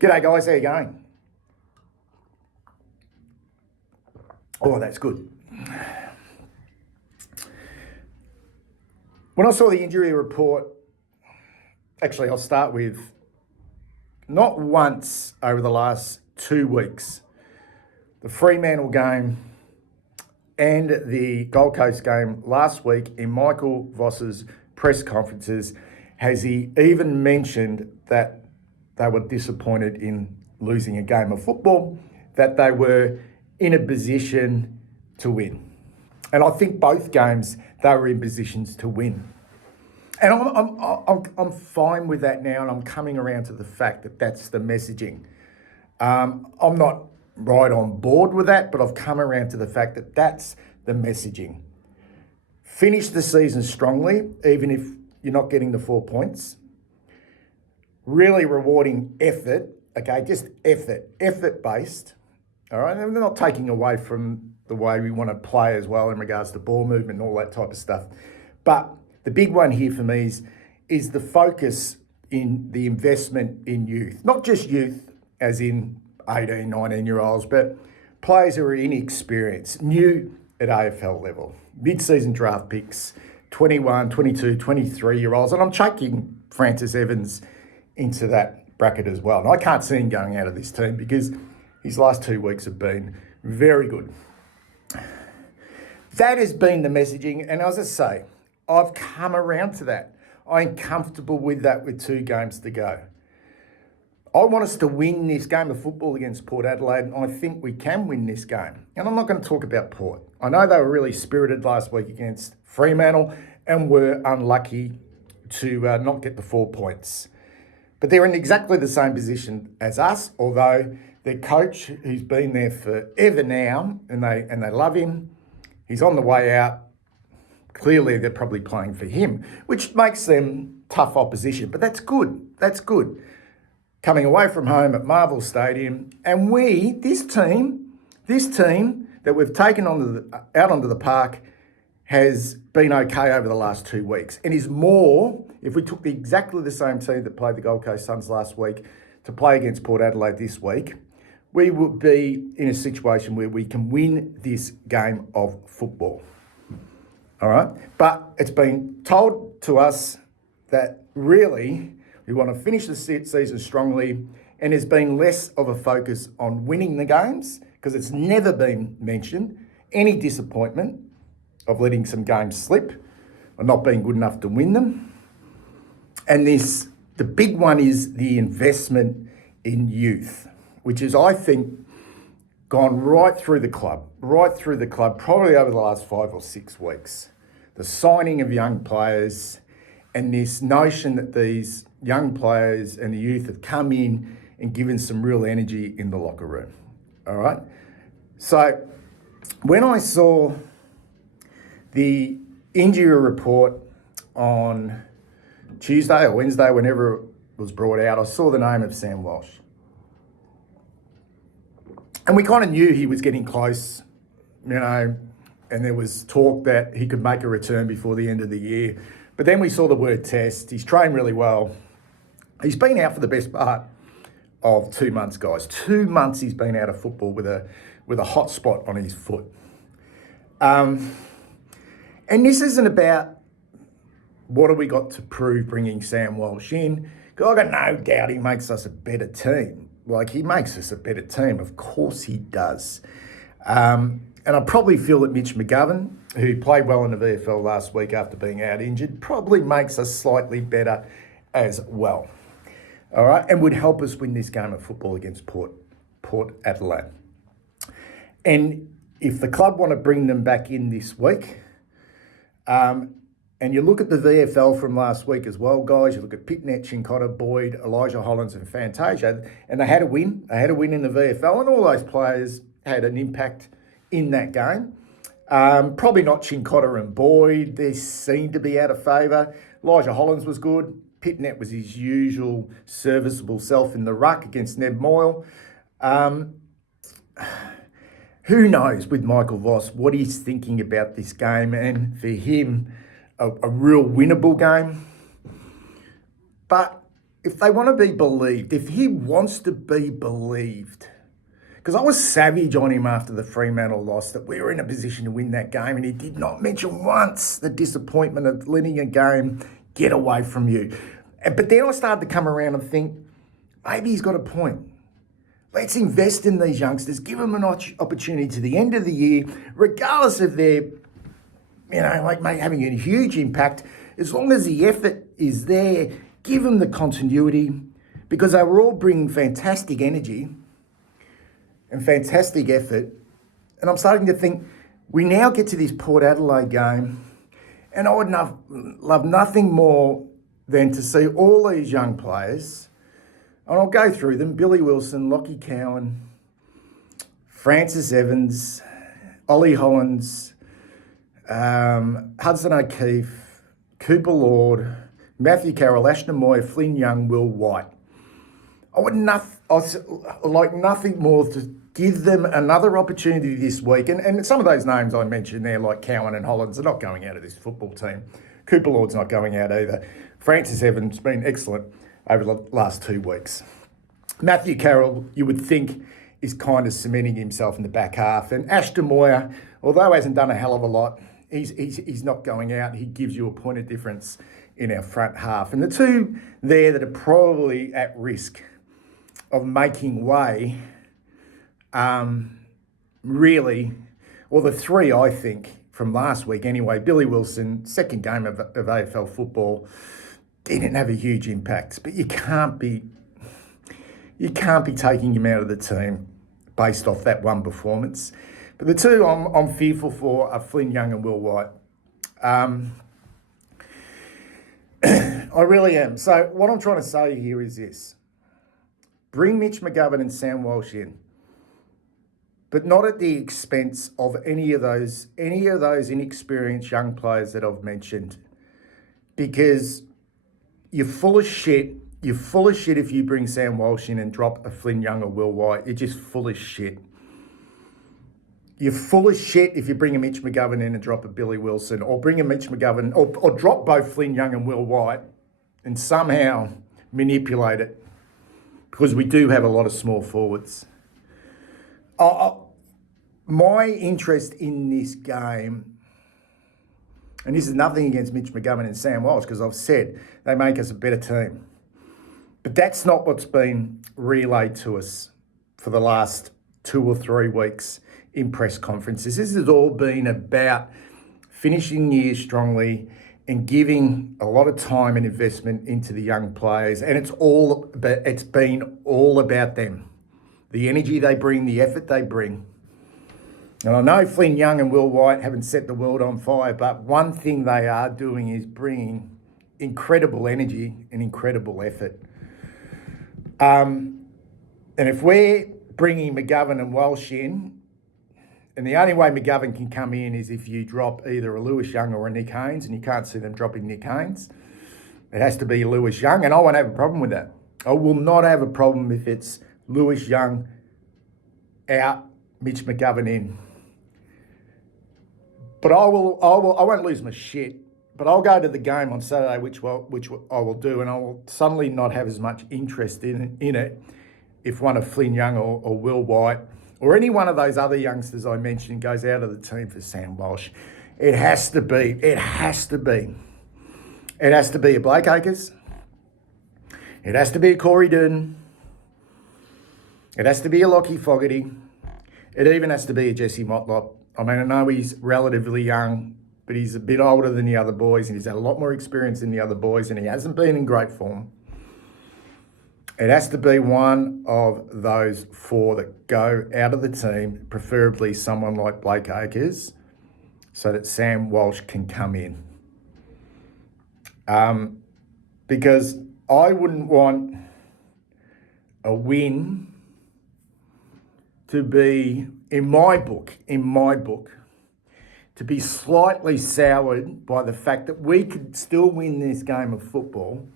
G'day guys, how you going? Oh, that's good. When I saw the injury report, actually I'll start with not once over the last 2 weeks, the Fremantle game and the Gold Coast game last week in Michael Voss's press conferences, has he even mentioned that they were disappointed in losing a game of football, that they were in a position to win. And I think both games they were in positions to win. And I'm fine with that now, and I'm coming around to the fact that that's the messaging. I'm not right on board with that, but I've come around to the fact that that's the messaging. Finish the season strongly, even if you're not getting the 4 points. Really rewarding effort, okay, just effort-based, all right? And they're not taking away from the way we want to play as well in regards to ball movement and all that type of stuff. But the big one here for me is the focus in the investment in youth. Not just youth, as in 18, 19-year-olds, but players who are inexperienced, new at AFL level, mid-season draft picks, 21, 22, 23-year-olds. And I'm chucking Francis Evans into that bracket as well. And I can't see him going out of this team because his last 2 weeks have been very good. That has been the messaging. And as I say, I've come around to that. I'm comfortable with that with 2 games to go. I want us to win this game of football against Port Adelaide, and I think we can win this game. And I'm not going to talk about Port. I know they were really spirited last week against Fremantle and were unlucky to not get the 4 points. But they're in exactly the same position as us, although their coach, who's been there forever now, and they love him, he's on the way out. Clearly, they're probably playing for him, which makes them tough opposition. But that's good. That's good. Coming away from home at Marvel Stadium, and this team that we've taken out onto the park has been okay over the last 2 weeks, and is more, if we took exactly the same team that played the Gold Coast Suns last week to play against Port Adelaide this week, we would be in a situation where we can win this game of football. All right? But it's been told to us that really we want to finish the season strongly, and there's been less of a focus on winning the games because it's never been mentioned any disappointment of letting some games slip or not being good enough to win them. And the big one is the investment in youth, which is, I think, gone right through the club, probably over the last 5 or 6 weeks. The signing of young players and this notion that these young players and the youth have come in and given some real energy in the locker room. All right? So when I saw the injury report on Tuesday or Wednesday, whenever it was brought out, I saw the name of Sam Walsh. And we kind of knew he was getting close, and there was talk that he could make a return before the end of the year. But then we saw the word test. He's trained really well. He's been out for the best part of 2 months, guys. 2 months he's been out of football with a hot spot on his foot. And this isn't about what have we got to prove bringing Sam Walsh in, because I've got no doubt he makes us a better team. Like, he makes us a better team. Of course he does. And I probably feel that Mitch McGovern, who played well in the VFL last week after being out injured, probably makes us slightly better as well. All right, and would help us win this game of football against Port Adelaide. And if the club want to bring them back in this week, and you look at the VFL from last week as well, guys, you look at Pitnet, Chincotta, Boyd, Elijah Hollins and Fantasia, and they had a win. They had a win in the VFL, and all those players had an impact in that game. Probably not Chincotta and Boyd. They seemed to be out of favour. Elijah Hollins was good. Pitnet was his usual serviceable self in the ruck against Neb Moyle. Who knows with Michael Voss what he's thinking about this game, and for him, a real winnable game. But if they want to be believed, if he wants to be believed, because I was savage on him after the Fremantle loss that we were in a position to win that game, and he did not mention once the disappointment of letting a game get away from you. But then I started to come around and think, maybe he's got a point. Let's invest in these youngsters, give them an opportunity to the end of the year, regardless of their, having a huge impact. As long as the effort is there, give them the continuity, because they were all bringing fantastic energy and fantastic effort. And I'm starting to think, we now get to this Port Adelaide game, and I would love nothing more than to see all these young players, and I'll go through them: Billy Wilson, Lockie Cowan, Francis Evans, Ollie Hollins, Hudson O'Keefe, Cooper Lord, Matthew Carroll, Ashton Moyer, Flynn Young, Will White. I would like nothing more to give them another opportunity this week. And some of those names I mentioned there, like Cowan and Hollins, are not going out of this football team. Cooper Lord's not going out either. Francis Evans has been excellent over the last 2 weeks. Matthew Carroll, you would think, is kind of cementing himself in the back half. And Ashton Moyer, although he hasn't done a hell of a lot, he's not going out. He gives you a point of difference in our front half. And the two there that are probably at risk of making way, really, or the three, I think, from last week anyway. Billy Wilson, second game of AFL football, didn't have a huge impact, but you can't be taking him out of the team based off that one performance. But the two I'm fearful for are Flynn Young and Will White. I really am. So what I'm trying to say here is this: bring Mitch McGovern and Sam Walsh in, but not at the expense of any of those inexperienced young players that I've mentioned, because you're full of shit. You're full of shit if you bring Sam Walsh in and drop a Flynn Young or Will White. You're just full of shit. You're full of shit if you bring a Mitch McGovern in and drop a Billy Wilson, or bring a Mitch McGovern, or drop both Flynn Young and Will White and somehow manipulate it, because we do have a lot of small forwards. My interest in this game, and this is nothing against Mitch McGovern and Sam Walsh, because I've said they make us a better team. But that's not what's been relayed to us for the last 2 or 3 weeks in press conferences. This has all been about finishing the year strongly and giving a lot of time and investment into the young players. And it's been all about them. The energy they bring, the effort they bring. And I know Flynn Young and Will White haven't set the world on fire, but one thing they are doing is bringing incredible energy and incredible effort. And if we're bringing McGovern and Walsh in, and the only way McGovern can come in is if you drop either a Lewis Young or a Nick Haynes, and you can't see them dropping Nick Haynes. It has to be Lewis Young, and I won't have a problem with that. I will not have a problem if it's Lewis Young out, Mitch McGovern in. But I won't lose my shit. But I'll go to the game on Saturday, which I will do, and I will suddenly not have as much interest in it if one of Flynn Young or Will White or any one of those other youngsters I mentioned goes out of the team for Sam Walsh. It has to be a Blake Acres. It has to be a Corey Durden. It has to be a Lockie Fogarty. It even has to be a Jesse Motlop. I mean, I know he's relatively young, but he's a bit older than the other boys, and he's had a lot more experience than the other boys, and he hasn't been in great form. It has to be one of those 4 that go out of the team, preferably someone like Blake Acres, so that Sam Walsh can come in. Because I wouldn't want a win to be, in my book, to be slightly soured by the fact that we could still win this game of football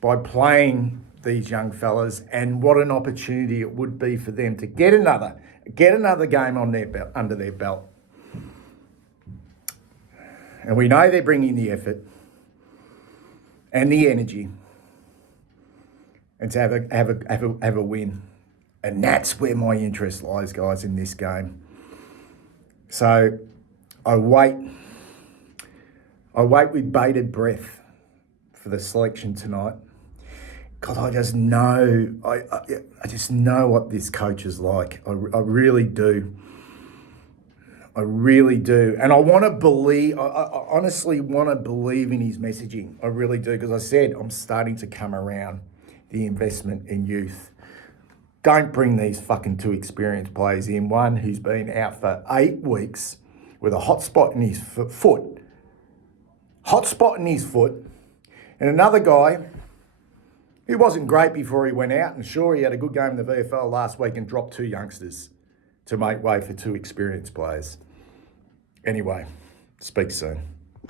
by playing these young fellas, and what an opportunity it would be for them to get another game on their belt, under their belt. And we know they're bringing the effort and the energy. and to have a win. And that's where my interest lies, guys, in this game. So I wait with bated breath for the selection tonight. God, I just know, I just know what this coach is like. I really do. I really do. And I want to believe, I honestly want to believe in his messaging. I really do, because I said I'm starting to come around the investment in youth. Don't bring these fucking two experienced players in. One who's been out for 8 weeks with a hot spot in his foot. Hot spot in his foot. And another guy who wasn't great before he went out. And sure, he had a good game in the VFL last week and dropped 2 youngsters to make way for 2 experienced players. Anyway, speak soon.